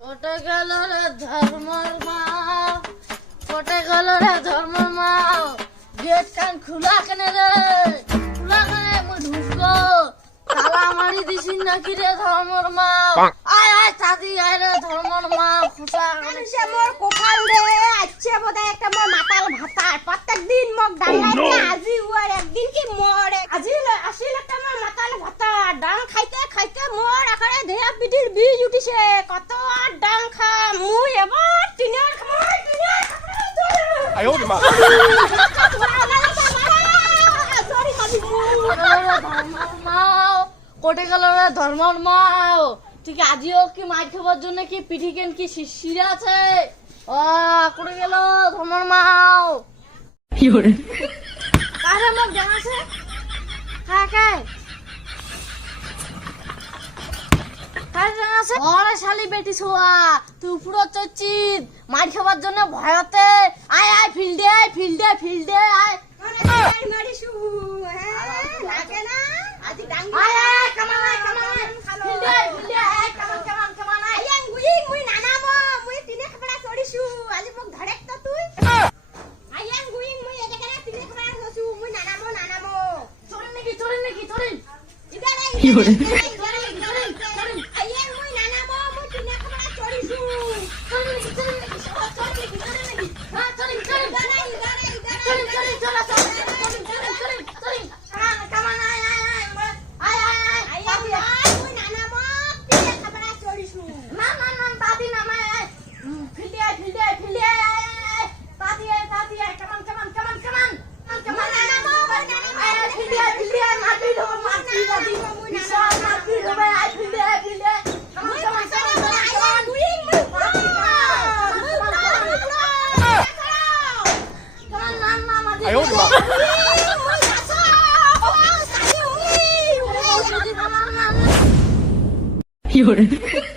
কোটে গেল রে ধর্মর মা, কোটে গেল রে ধর্মর মা, গেট কান খোলা কেনে রে, খোলা কেনে মুই ঢুকবো, তালা মারি দিছি নাকি রে ধর্মর মা, আয় আয় তাড়াতাড়ি আয় রে ধর্মর মা, খোসা সে মোর কোপাল রে আচ্ছে বোধহয় একটা মোর মাতাল ভাতার প্রত্যেক দিন মোক ডাঙাইতে আজি উয়ার একদিন কি মরে আজি আসিল একটা মোর মাতাল ভাতার ডাং খাইতে খাইতে মোর আকারে দেয়া পিঠির বীজ উঠিছে কত আর ডাং খা মুই এবার টিনের খাই টিনের哎呦我的妈！ কোটে গেল রে ধর্মর মাও, ঠিক আজিও কি মার খাবার জন্য কি পিঠি কেন কি শিশিরে আছে, ও কোটে গেল ধর্মর মাও, কারে মুখ জানাছে কায় কায় কারে জানাছে, ওরে শালি বেটি ছোয়া তুই পুরো চচিত মার খাবার জন্য ভয়তে, আয় আয় ফিল্ডে আয় ফিল্ডে ফিল্ডে আয়, মারি শুভু হ্যাঁ লাগে না আজি ডাং আয় আয় কামান আয় ফিল্ডে ফিল্ডে আয় কামান আয়, আইয়াং গুইং মুই নানামো মুই তিনে খাবড়া চড়িছু আজি মোক ধরেক তো তুই আইয়াং গুইং মুই এটাকে তিনে খাবড়া চড়িছু মুই নানামো চড়িন নাকি চড়িন ইদারে আইয়াং মুই নানামো মুই তিনে খাবড়া চড়িছু哎呦我的妈！ 有人。